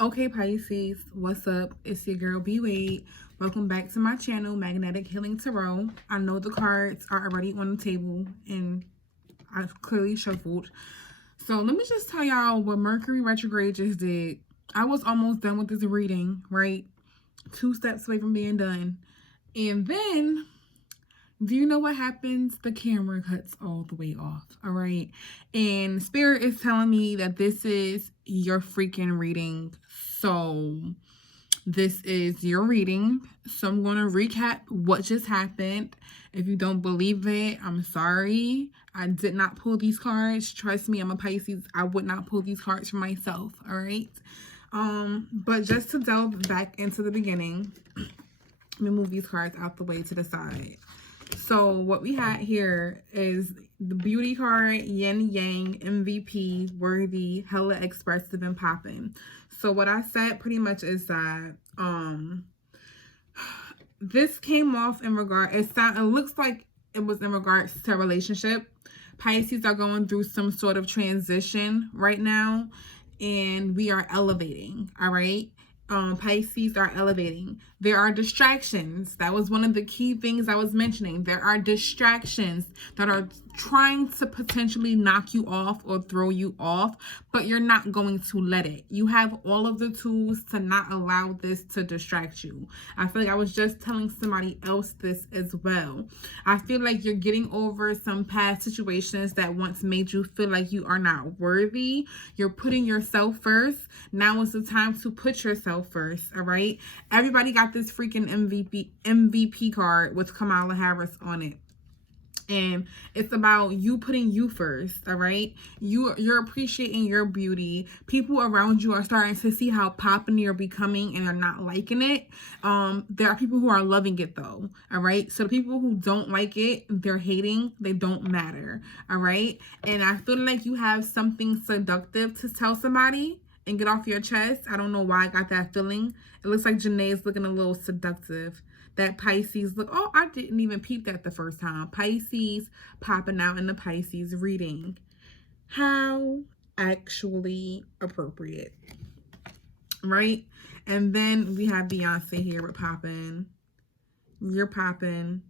Okay, Pisces, what's up? It's your girl B Wade. Welcome back to my channel, Magnetic Healing Tarot. I know the cards are already on the table and I've clearly shuffled. So let me just tell y'all what Mercury retrograde just did. I was almost done with this reading, right? 2 steps away from being done. And then, do you know what happens? The camera cuts all the way off, all right? And Spirit is telling me that this is your freaking reading. So this is your reading. So I'm going to recap what just happened. If you don't believe it, I'm sorry. I did not pull these cards. Trust me, I'm a Pisces. I would not pull these cards for myself, all right? But just to delve back into the beginning, let me move these cards out the way to the side. So what we had here is the beauty card, yin yang, MVP, worthy, hella expressive and popping. So what I said pretty much is that this came off in regard, it looks like it was in regards to a relationship. Pisces are going through some sort of transition right now, and we are elevating, all right? Pisces are elevating. There are distractions. That was one of the key things I was mentioning. There are distractions that are trying to potentially knock you off or throw you off, but you're not going to let it. You have all of the tools to not allow this to distract you. I feel like I was just telling somebody else this as well. I feel like you're getting over some past situations that once made you feel like you are not worthy. You're putting yourself first. Now is the time to put yourself first, all right? Everybody got this freaking MVP card with Kamala Harris on it. And it's about you putting you first, all right? You're appreciating your beauty. People around you are starting to see how popping you're becoming and are not liking it. There are people who are loving it though, all right? So the people who don't like it, they're hating, they don't matter, all right? And I feel like you have something seductive to tell somebody and get off your chest. I don't know why I got that feeling. It looks like Janae is looking a little seductive. That Pisces look, oh, I didn't even peep that the first time. Pisces popping out in the Pisces reading. How actually appropriate, right? And then we have Beyonce here with popping. You're popping.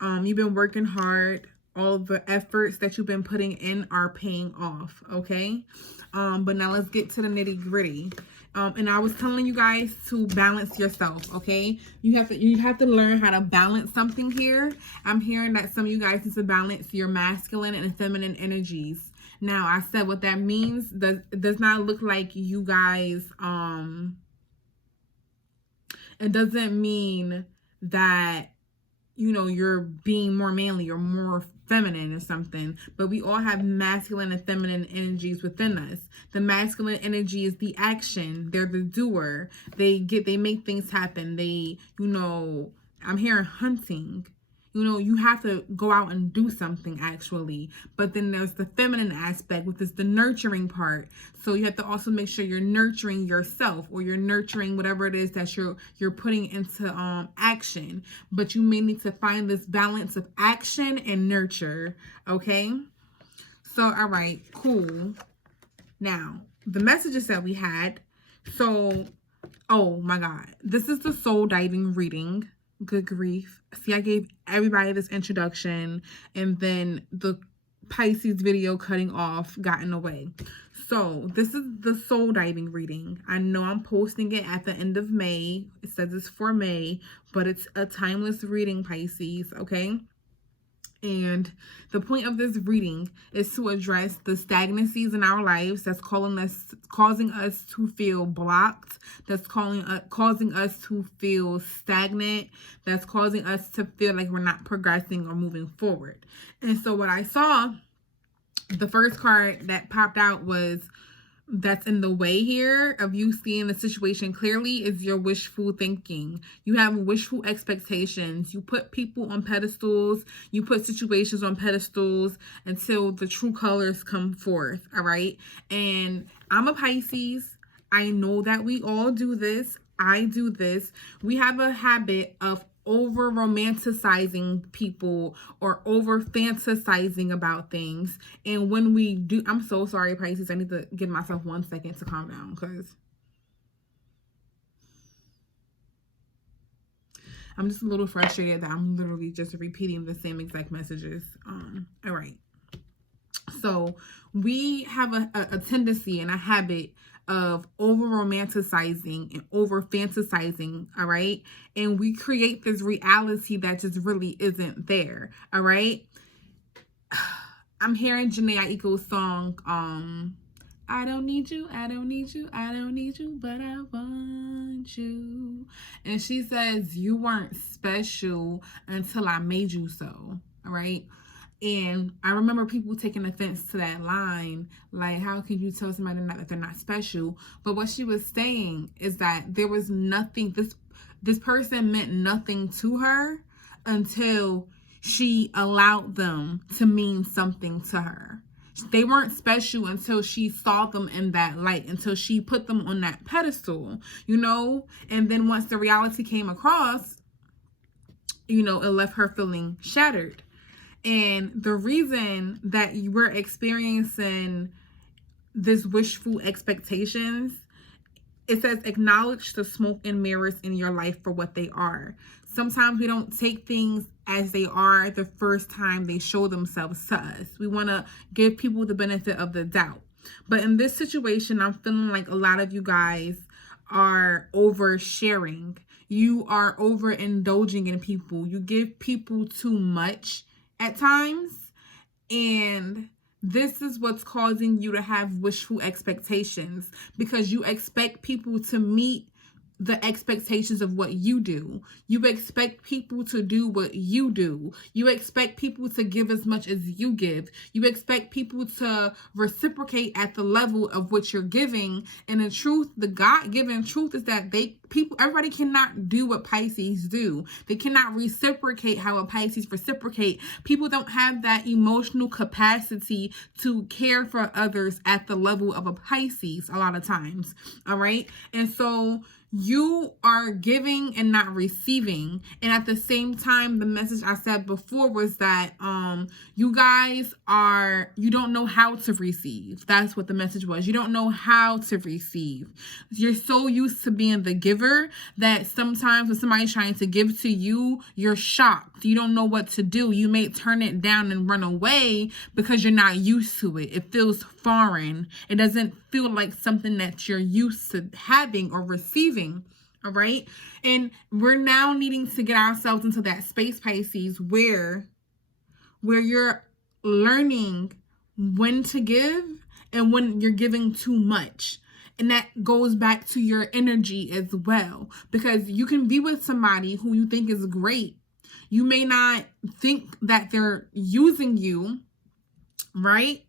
You've been working hard. All the efforts that you've been putting in are paying off, okay? But now let's get to the nitty gritty. And I was telling you guys to balance yourself, okay? You have to learn how to balance something here. I'm hearing that some of you guys need to balance your masculine and feminine energies. Now, I said what that means does not look like you guys, it doesn't mean that, you know, you're being more manly or more feminine or something, but we all have masculine and feminine energies within us. The masculine energy is the action. They're the doer. They make things happen. They, you know, I'm hearing hunting. You know, you have to go out and do something actually. But then there's the feminine aspect, which is the nurturing part. So you have to also make sure you're nurturing yourself, or you're nurturing whatever it is that you're putting into action. But you may need to find this balance of action and nurture. Okay. So all right, cool. Now the messages that we had. So, oh my God, this is the soul diving reading. Good grief. See, I gave everybody this introduction and then the Pisces video cutting off got in the way. So this is the soul diving reading. I know I'm posting it at the end of May. It says it's for May, but it's a timeless reading, Pisces, okay? And the point of this reading is to address the stagnancies in our lives that's causing us to feel blocked, that's causing us to feel stagnant, that's causing us to feel like we're not progressing or moving forward. And so what I saw, the first card that popped out was that's in the way here of you seeing the situation clearly is your wishful thinking. You have wishful expectations. You put people on pedestals. You put situations on pedestals until the true colors come forth. All right. And I'm a Pisces. I know that we all do this. I do this. We have a habit of over romanticizing people or over fantasizing about things. And when we do, I'm so sorry, Pisces, I need to give myself 1 second to calm down because I'm just a little frustrated that I'm literally just repeating the same exact messages. All right. So we have a tendency and a habit of over romanticizing and over fantasizing, all right? And we create this reality that just really isn't there, all right? I'm hearing Janae Aiko's song, I don't need you, I don't need you, I don't need you, but I want you. And she says, you weren't special until I made you so, all right? And I remember people taking offense to that line, like, how can you tell somebody that they're not special? But what she was saying is that there was nothing, this person meant nothing to her until she allowed them to mean something to her. They weren't special until she saw them in that light, until she put them on that pedestal, you know? And then once the reality came across, you know, it left her feeling shattered. And the reason that we're experiencing this wishful expectations, it says acknowledge the smoke and mirrors in your life for what they are. Sometimes we don't take things as they are the first time they show themselves to us. We want to give people the benefit of the doubt. But in this situation, I'm feeling like a lot of you guys are oversharing. You are overindulging in people. You give people too much at times, and this is what's causing you to have wishful expectations, because you expect people to meet the expectations of what you do. You expect people to do what you do. You expect people to give as much as you give. You expect people to reciprocate at the level of what you're giving. And the truth, the God-given truth, is that everybody cannot do what Pisces do. They cannot reciprocate how a Pisces reciprocate. People don't have that emotional capacity to care for others at the level of a Pisces a lot of times. All right. And so you are giving and not receiving. And at the same time, the message I said before was that you guys you don't know how to receive. That's what the message was. You don't know how to receive. You're so used to being the giver that sometimes when somebody's trying to give to you, you're shocked. You don't know what to do. You may turn it down and run away because you're not used to it. It feels foreign. It doesn't feel like something that you're used to having or receiving. All right. And we're now needing to get ourselves into that space, Pisces, where you're learning when to give and when you're giving too much. And that goes back to your energy as well, because you can be with somebody who you think is great. You may not think that they're using you, right?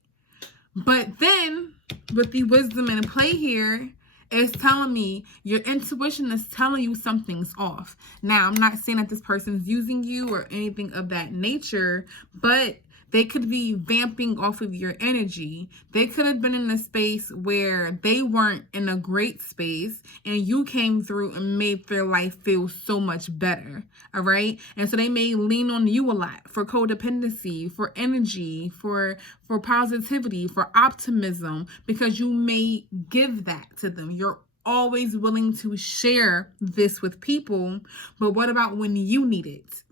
But then with the wisdom and play here, it's telling me, your intuition is telling you something's off. Now, I'm not saying that this person's using you or anything of that nature, but they could be vamping off of your energy. They could have been in a space where they weren't in a great space and you came through and made their life feel so much better. All right. And so they may lean on you a lot for codependency, for energy, for positivity, for optimism, because you may give that to them. You're always willing to share this with people. But what about when you need it?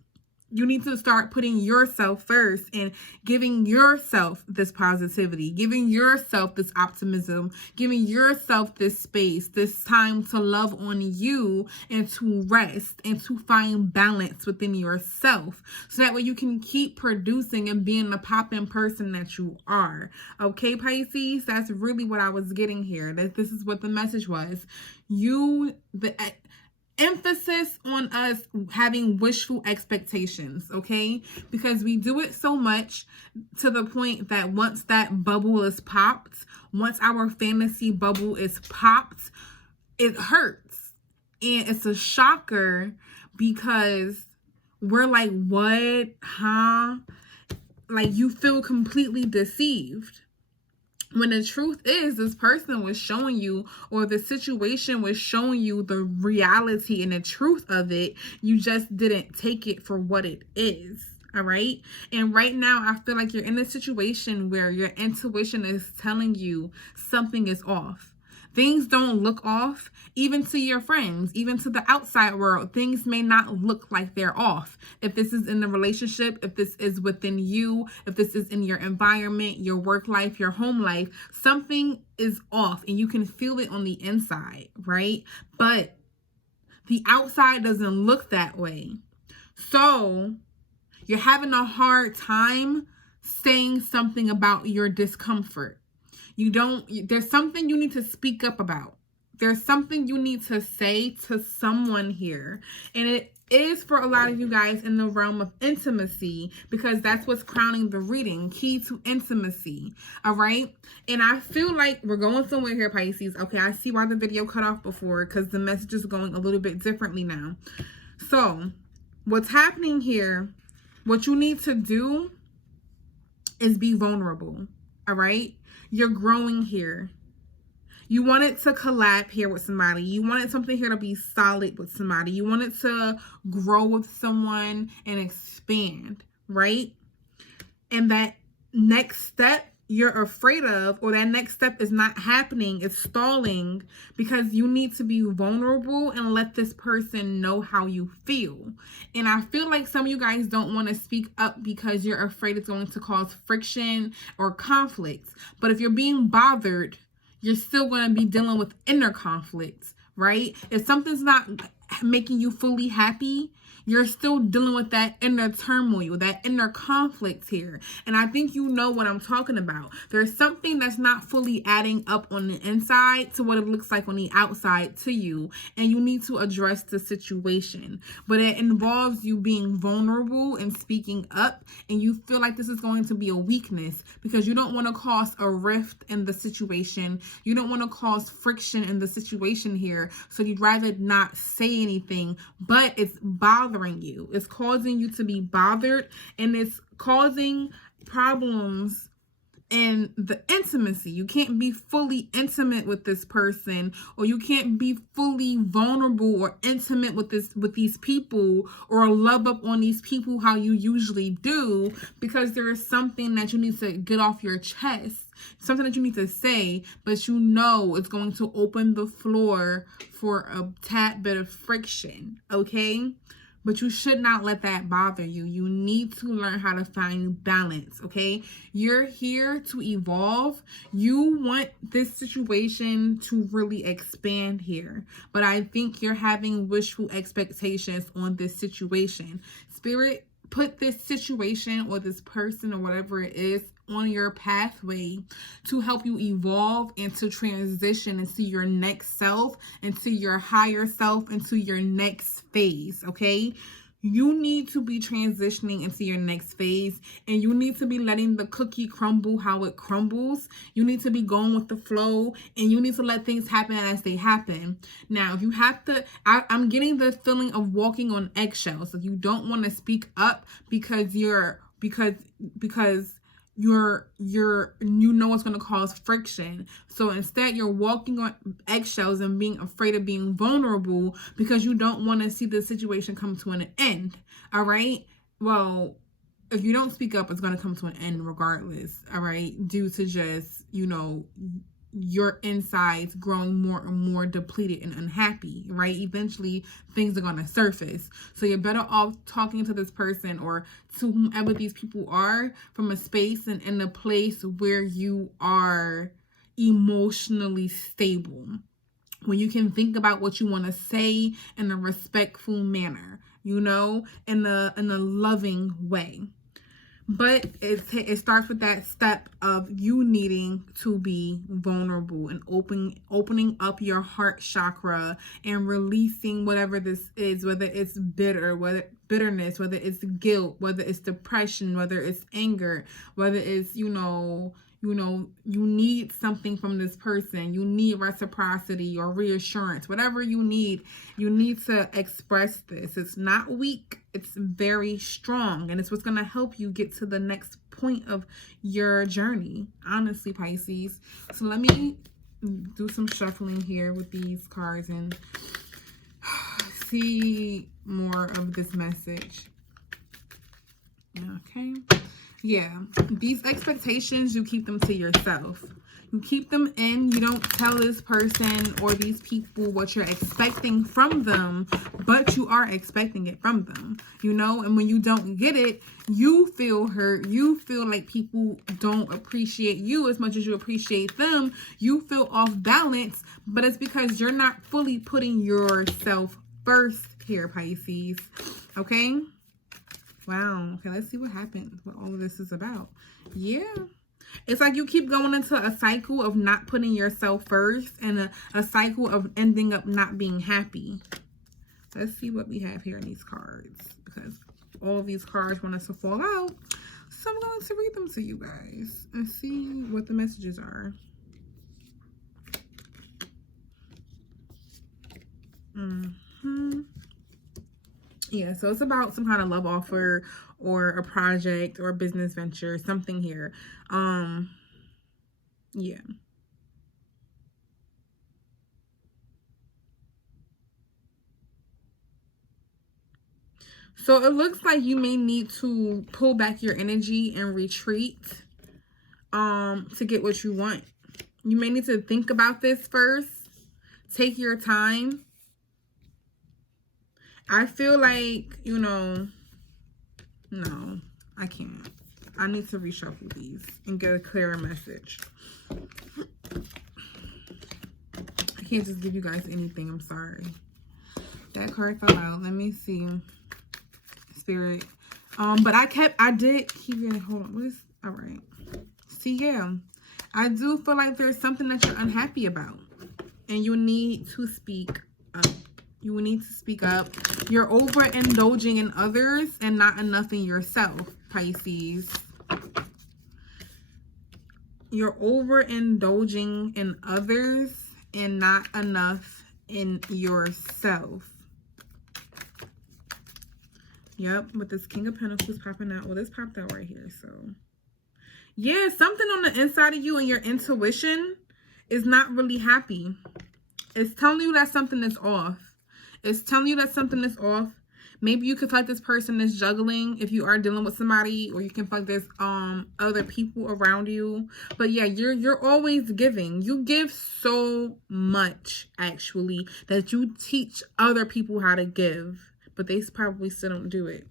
You need to start putting yourself first and giving yourself this positivity, giving yourself this optimism, giving yourself this space, this time to love on you and to rest and to find balance within yourself. So that way you can keep producing and being the poppin' person that you are. Okay, Pisces? That's really what I was getting here. This is what the message was. Emphasis on us having wishful expectations, okay? Because we do it so much to the point that once that bubble is popped, once our fantasy bubble is popped, it hurts. And it's a shocker because we're like, what? Huh? Like, you feel completely deceived. When the truth is, this person was showing you, or the situation was showing you the reality and the truth of it. You just didn't take it for what it is. All right. And right now, I feel like you're in a situation where your intuition is telling you something is off. Things don't look off, even to your friends, even to the outside world. Things may not look like they're off. If this is in a relationship, if this is within you, if this is in your environment, your work life, your home life, something is off and you can feel it on the inside, right? But the outside doesn't look that way. So you're having a hard time saying something about your discomfort. There's something you need to speak up about. There's something you need to say to someone here. And it is for a lot of you guys in the realm of intimacy, because that's what's crowning the reading, key to intimacy. All right. And I feel like we're going somewhere here, Pisces. Okay. I see why the video cut off before, because the message is going a little bit differently now. So what's happening here, what you need to do is be vulnerable. All right. You're growing here. You wanted to collab here with somebody. You wanted something here to be solid with somebody. You wanted to grow with someone and expand, right? And that next step you're afraid of, or that next step is not happening, it's stalling, because you need to be vulnerable and let this person know how you feel. And I feel like some of you guys don't want to speak up because you're afraid it's going to cause friction or conflicts. But if you're being bothered, you're still going to be dealing with inner conflicts, right? If something's not making you fully happy, you're still dealing with that inner turmoil, that inner conflict here. And I think you know what I'm talking about. There's something that's not fully adding up on the inside to what it looks like on the outside to you. And you need to address the situation. But it involves you being vulnerable and speaking up. And you feel like this is going to be a weakness because you don't want to cause a rift in the situation. You don't want to cause friction in the situation here. So you'd rather not say anything, but it's bothering you. It's causing you to be bothered, and it's causing problems in the intimacy. You can't be fully intimate with this person, or you can't be fully vulnerable or intimate with these people, or love up on these people how you usually do, because there is something that you need to get off your chest, something that you need to say, but you know it's going to open the floor for a tad bit of friction, okay? But you should not let that bother you. You need to learn how to find balance, okay? You're here to evolve. You want this situation to really expand here. But I think you're having wishful expectations on this situation. Spirit, put this situation or this person or whatever it is on your pathway to help you evolve and to transition into your next self, into your higher self, into your next phase, okay? You need to be transitioning into your next phase, and you need to be letting the cookie crumble how it crumbles. You need to be going with the flow, and you need to let things happen as they happen. Now, if you have to, I'm getting the feeling of walking on eggshells. So you don't want to speak up because you know it's going to cause friction. So instead you're walking on eggshells and being afraid of being vulnerable because you don't want to see the situation come to an end. All right. Well, if you don't speak up, it's going to come to an end regardless. All right. Due to just, your insides growing more and more depleted and unhappy, right? Eventually things are going to surface. So you're better off talking to this person or to whomever these people are from a space and in a place where you are emotionally stable, when you can think about what you want to say in a respectful manner, in a loving way. But it starts with that step of you needing to be vulnerable and opening up your heart chakra and releasing whatever this is, whether it's bitterness, whether it's guilt, whether it's depression, whether it's anger, whether it's, you need something from this person. You need reciprocity or reassurance. Whatever you need to express this. It's not weak. It's very strong. And it's what's going to help you get to the next point of your journey. Honestly, Pisces. So let me do some shuffling here with these cards and see more of this message. Okay. Yeah, these expectations, you keep them to yourself. You keep them in. You don't tell this person or these people what you're expecting from them, but you are expecting it from them, you know? And when you don't get it, you feel hurt. You feel like people don't appreciate you as much as you appreciate them. You feel off balance, but it's because you're not fully putting yourself first here, Pisces. Okay? Wow. Okay, let's see what happens, what all of this is about. Yeah. It's like you keep going into a cycle of not putting yourself first and a cycle of ending up not being happy. Let's see what we have here in these cards, because all of these cards want us to fall out. So I'm going to read them to you guys and see what the messages are. Yeah, so it's about some kind of love offer or a project or a business venture, something here. Yeah. So it looks like you may need to pull back your energy and retreat to get what you want. You may need to think about this first. Take your time. I feel like, you know, no, I can't. I need to reshuffle these and get a clearer message. I can't just give you guys anything. I'm sorry. That card fell out. Let me see. Spirit. But I did keep it. Hold on. All right. See, yeah. I do feel like there's something that you're unhappy about. And you need to speak up. You will need to speak up. You're overindulging in others and not enough in yourself, Pisces. You're overindulging in others and not enough in yourself. Yep, with this King of Pentacles popping out. Well, this popped out right here, so. Yeah, something on the inside of you and your intuition is not really happy. It's telling you that something is off. It's telling you that something is off. Maybe you could feel like this person is juggling if you are dealing with somebody, or you can feel like there's other people around you. But yeah, you're always giving. You give so much, actually, that you teach other people how to give, but they probably still don't do it.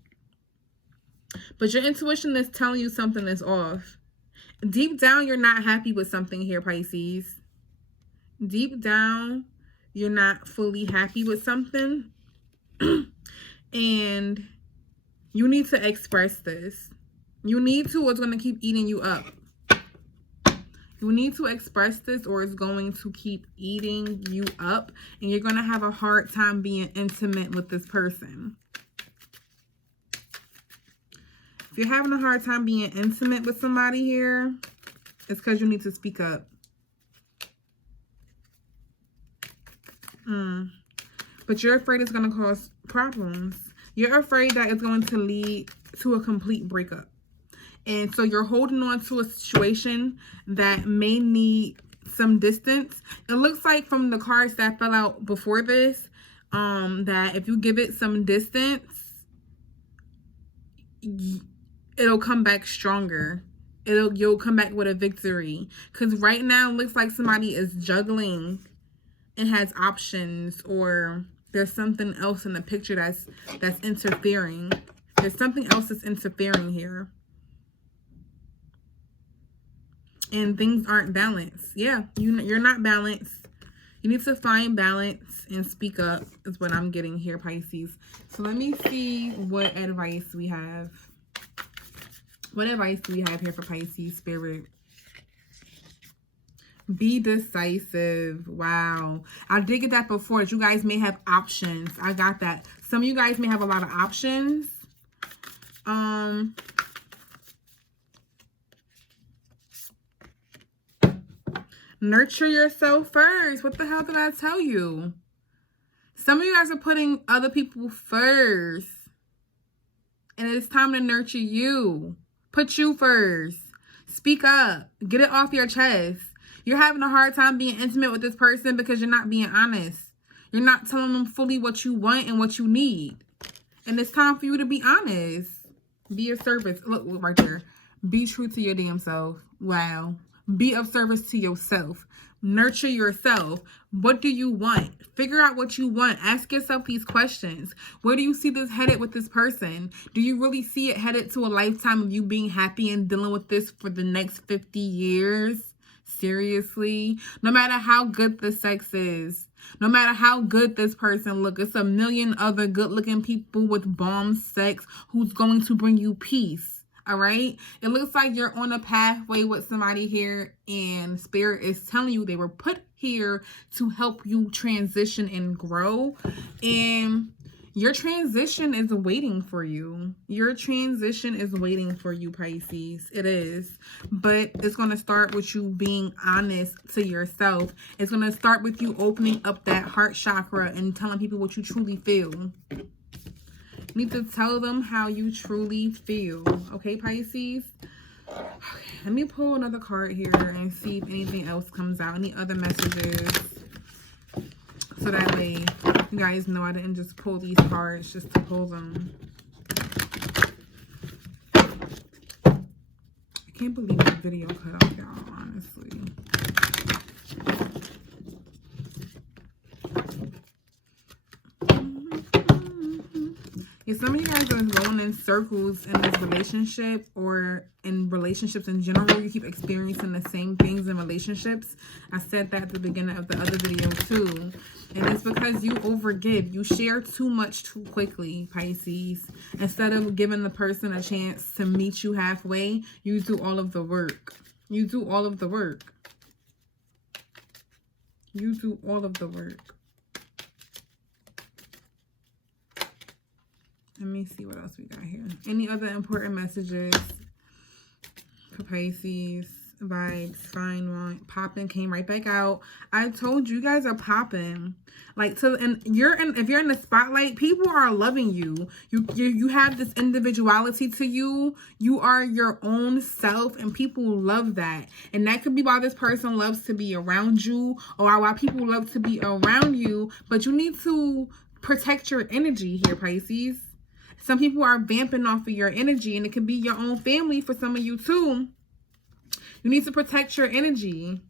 But your intuition is telling you something is off. Deep down, you're not happy with something here, Pisces. Deep down, you're not fully happy with something. And you need to express this. You need to, or it's going to keep eating you up. You need to express this, or it's going to keep eating you up. And you're going to have a hard time being intimate with this person. If you're having a hard time being intimate with somebody here, it's because you need to speak up. But you're afraid it's going to cause problems. You're afraid that it's going to lead to a complete breakup. And so you're holding on to a situation that may need some distance. It looks like from the cards that fell out before this, that if you give it some distance, it'll come back stronger. You'll come back with a victory. Because right now it looks like somebody is juggling and has options, or there's something else in the picture that's interfering. There's something else that's interfering here. And things aren't balanced. Yeah, you're not balanced. You need to find balance and speak up is what I'm getting here, Pisces. So let me see what advice we have. What advice do we have here for Pisces, Spirit? Be decisive. Wow. I did get that before. You guys may have options. I got that. Some of you guys may have a lot of options. Nurture yourself first. What the hell did I tell you? Some of you guys are putting other people first. And it's time to nurture you. Put you first. Speak up. Get it off your chest. You're having a hard time being intimate with this person because you're not being honest. You're not telling them fully what you want and what you need. And it's time for you to be honest. Be of service. Look right there. Be true to your damn self. Wow. Be of service to yourself. Nurture yourself. What do you want? Figure out what you want. Ask yourself these questions. Where do you see this headed with this person? Do you really see it headed to a lifetime of you being happy and dealing with this for the next 50 years? Seriously? No matter how good the sex is, no matter how good this person looks, it's a million other good looking people with bomb sex who's going to bring you peace. All right. It looks like you're on a pathway with somebody here, and Spirit is telling you they were put here to help you transition and grow. And your transition is waiting for you. Your transition is waiting for you, Pisces. It is. But it's going to start with you being honest to yourself. It's going to start with you opening up that heart chakra and telling people what you truly feel. You need to tell them how you truly feel. Okay, Pisces? Okay, let me pull another card here and see if anything else comes out. Any other messages. So that way you guys know I didn't just pull these cards just to pull them. I can't believe the video cut off, y'all, honestly. Yeah, some of you guys are going in circles in this relationship or in relationships in general. You keep experiencing the same things in relationships. I said that at the beginning of the other video too. And it's because you overgive. You share too much too quickly, Pisces. Instead of giving the person a chance to meet you halfway, you do all of the work. You do all of the work. You do all of the work. Let me see what else we got here. Any other important messages for Pisces? Vibes, fine, wrong, popping, came right back out. I told you, you guys are popping. Like, so, and if you're in the spotlight, people are loving you. You have this individuality to you. You are your own self, and people love that. And that could be why this person loves to be around you, or why people love to be around you. But you need to protect your energy here, Pisces. Some people are vamping off of your energy, and it could be your own family for some of you too. You need to protect your energy.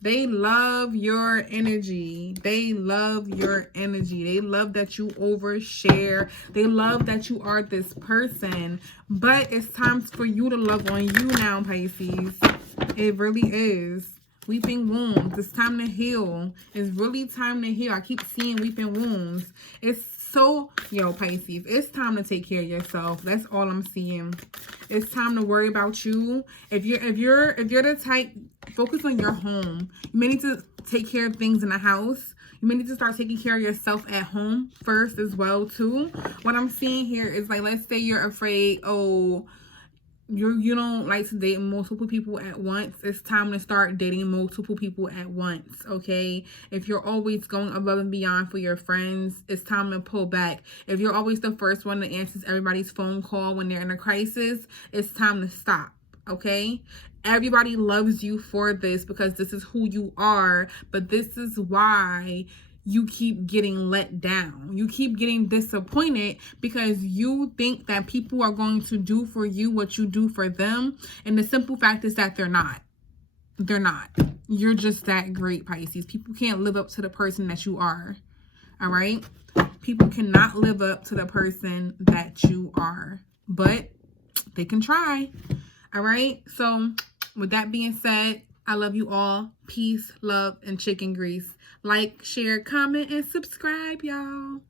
They love your energy. They love your energy. They love that you overshare. They love that you are this person. But it's time for you to love on you now, Pisces. It really is. Weeping wounds. It's time to heal. It's really time to heal. I keep seeing weeping wounds. It's so, yo, Pisces, it's time to take care of yourself. That's all I'm seeing. It's time to worry about you. If you're the type, focus on your home. You may need to take care of things in the house. You may need to start taking care of yourself at home first as well too. What I'm seeing here is, like, let's say you're afraid, you don't like to date multiple people at once. It's time to start dating multiple people at once, okay? If you're always going above and beyond for your friends, it's time to pull back. If you're always the first one that answers everybody's phone call when they're in a crisis, it's time to stop, okay? Everybody loves you for this because this is who you are, but this is why you keep getting let down. You keep getting disappointed because you think that people are going to do for you what you do for them. And the simple fact is that they're not. They're not. You're just that great, Pisces. People can't live up to the person that you are. All right? People cannot live up to the person that you are. But they can try. All right? So with that being said, I love you all. Peace, love, and chicken grease. Like, share, comment, and subscribe, y'all.